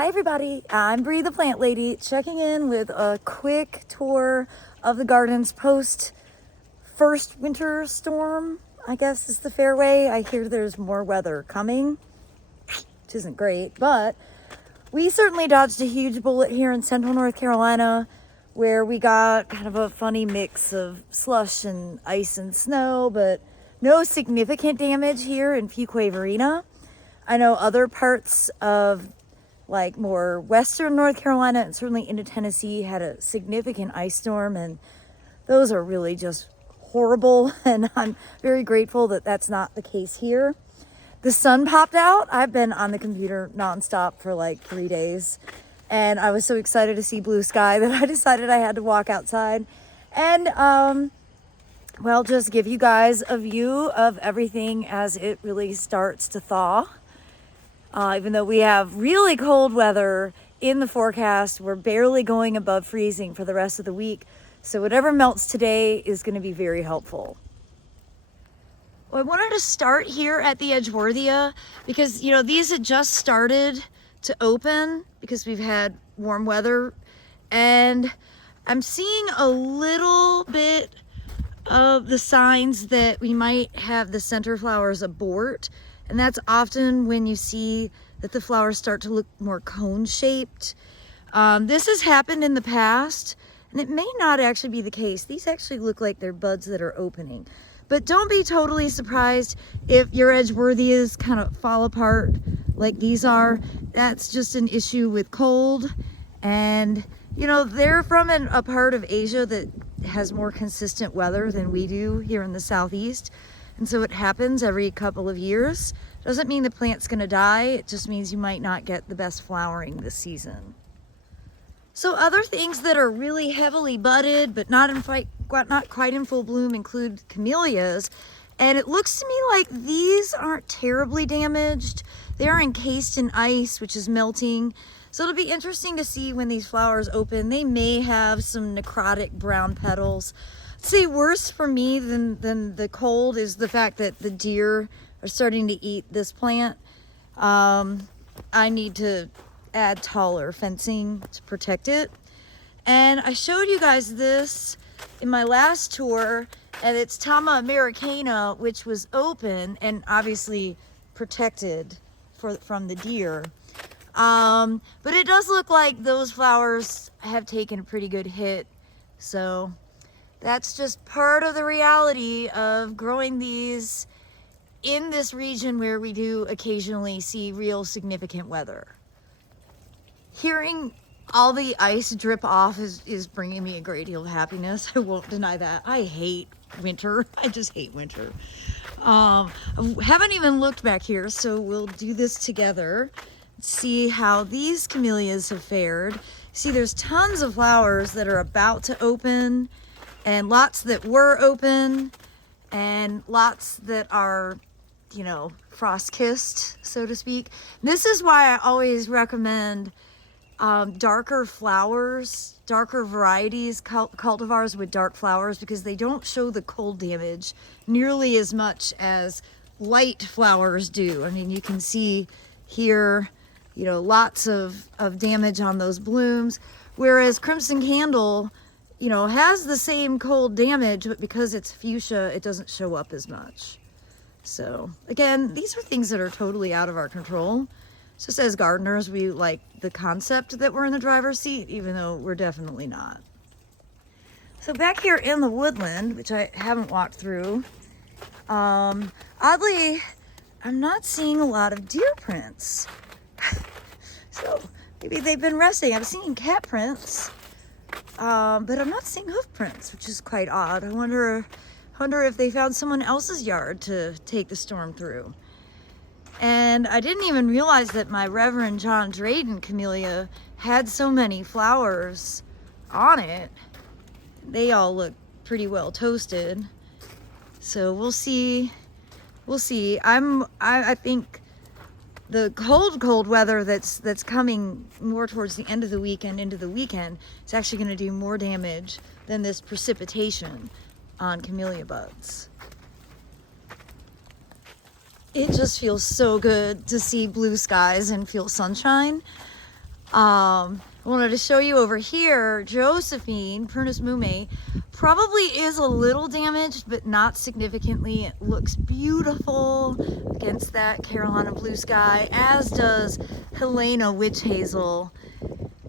Hi everybody, I'm Bree the Plant Lady, checking in with a quick tour of the gardens post first winter storm, I guess is the fair way. I hear there's more weather coming, which isn't great, but we certainly dodged a huge bullet here in central North Carolina, where we got kind of a funny mix of slush and ice and snow, but no significant damage here in Fuquay-varina. I know other parts of like more western North Carolina and certainly into Tennessee had a significant ice storm, and those are really just horrible, and I'm very grateful that that's not the case here. The sun popped out. I've been on the computer nonstop for like 3 days, and I was so excited to see blue sky that I decided I had to walk outside and well, just give you guys a view of everything as it really starts to thaw. Even though we have really cold weather in the forecast, we're barely going above freezing for the rest of the week. So whatever melts today is going to be very helpful. Well, I wanted to start here at the Edgeworthia because, you know, these had just started to open because we've had warm weather. And I'm seeing a little bit of the signs that we might have the center flowers abort. And that's often when you see that the flowers start to look more cone-shaped. This has happened in the past, and it may not actually be the case. These actually look like they're buds that are opening. But don't be totally surprised if your Edgeworthias kind of fall apart like these are. That's just an issue with cold. And, you know, they're from a part of Asia that has more consistent weather than we do here in the Southeast. And so it happens every couple of years. Doesn't mean the plant's gonna die, it just means you might not get the best flowering this season. So other things that are really heavily budded but not quite in full bloom include camellias. And it looks to me like these aren't terribly damaged. They are encased in ice, which is melting. So it'll be interesting to see when these flowers open. They may have some necrotic brown petals. Say worse for me than the cold is the fact that the deer are starting to eat this plant. I need to add taller fencing to protect it. And I showed you guys this in my last tour, and it's Tama Americana, which was open and obviously protected from the deer. But it does look like those flowers have taken a pretty good hit. So that's just part of the reality of growing these in this region where we do occasionally see real significant weather. Hearing all the ice drip off is bringing me a great deal of happiness. I won't deny that. I hate winter. I just hate winter. I haven't even looked back here, so we'll do this together. See how these camellias have fared. See, there's tons of flowers that are about to open, and lots that were open, and lots that are, you know, frost-kissed, so to speak. This is why I always recommend darker flowers, darker varieties, cultivars with dark flowers, because they don't show the cold damage nearly as much as light flowers do. I mean, you can see here, you know, lots of damage on those blooms, whereas Crimson Candle, you know, has the same cold damage, but because it's fuchsia, it doesn't show up as much. So again, these are things that are totally out of our control. Just as gardeners, we like the concept that we're in the driver's seat, even though we're definitely not. So back here in the woodland, which I haven't walked through, oddly, I'm not seeing a lot of deer prints. So maybe they've been resting. I'm seeing cat prints, but I'm not seeing hoof prints, which is quite odd. I wonder if they found someone else's yard to take the storm through. And I didn't even realize that my Reverend John Drayden camellia had so many flowers on it. They all look pretty well toasted. So we'll see. We'll see. I think the cold weather that's coming more towards the end of the week and into the weekend is actually going to do more damage than this precipitation on camellia buds. It just feels so good to see blue skies and feel sunshine. I wanted to show you over here, Josephine, Prunus mume, probably is a little damaged, but not significantly. It looks beautiful against that Carolina blue sky, as does Helena witch hazel.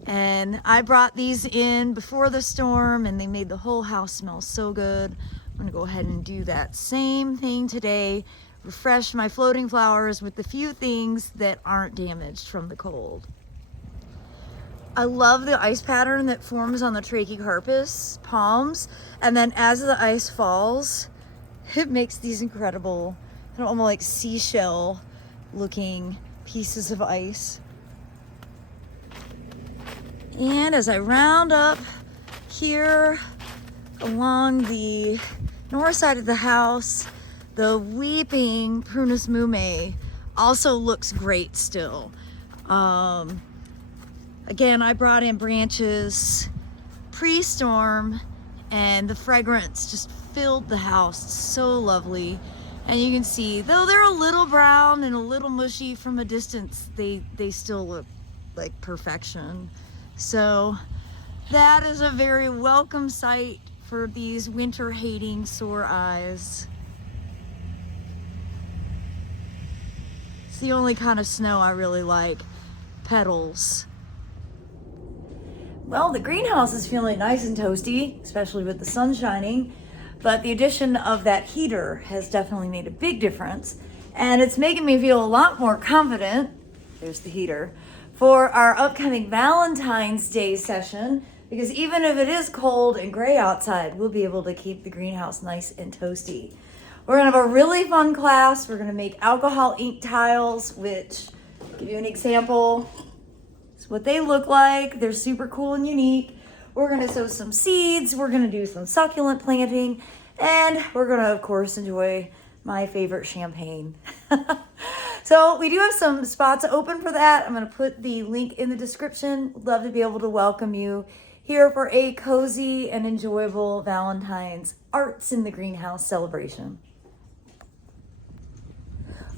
And I brought these in before the storm and they made the whole house smell so good. I'm gonna go ahead and do that same thing today. Refresh my floating flowers with the few things that aren't damaged from the cold. I love the ice pattern that forms on the trachycarpus palms. And then as the ice falls, it makes these incredible, almost like seashell looking pieces of ice. And as I round up here along the north side of the house, the weeping Prunus mume also looks great still. Again, I brought in branches pre-storm and the fragrance just filled the house. It's so lovely. And you can see, though they're a little brown and a little mushy from a distance, they still look like perfection. So that is a very welcome sight for these winter-hating sore eyes. It's the only kind of snow I really like, petals. Well, the greenhouse is feeling nice and toasty, especially with the sun shining, but the addition of that heater has definitely made a big difference, and it's making me feel a lot more confident, there's the heater, for our upcoming Valentine's Day session, because even if it is cold and gray outside, we'll be able to keep the greenhouse nice and toasty. We're gonna have a really fun class. We're gonna make alcohol ink tiles, which, I'll give you an example. It's what they look like. They're super cool and unique. We're gonna sow some seeds. We're gonna do some succulent planting, and we're gonna, of course, enjoy my favorite champagne. So we do have some spots open for that. I'm gonna put the link in the description. Love to be able to welcome you here for a cozy and enjoyable Valentine's Arts in the Greenhouse celebration.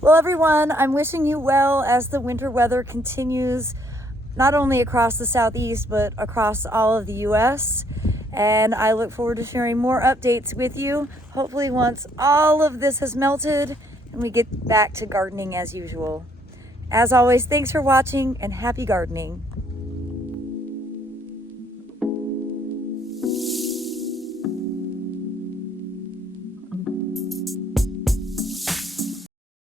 Well, everyone, I'm wishing you well as the winter weather continues, not only across the Southeast, but across all of the US. And I look forward to sharing more updates with you, hopefully once all of this has melted and we get back to gardening as usual. As always, thanks for watching and happy gardening.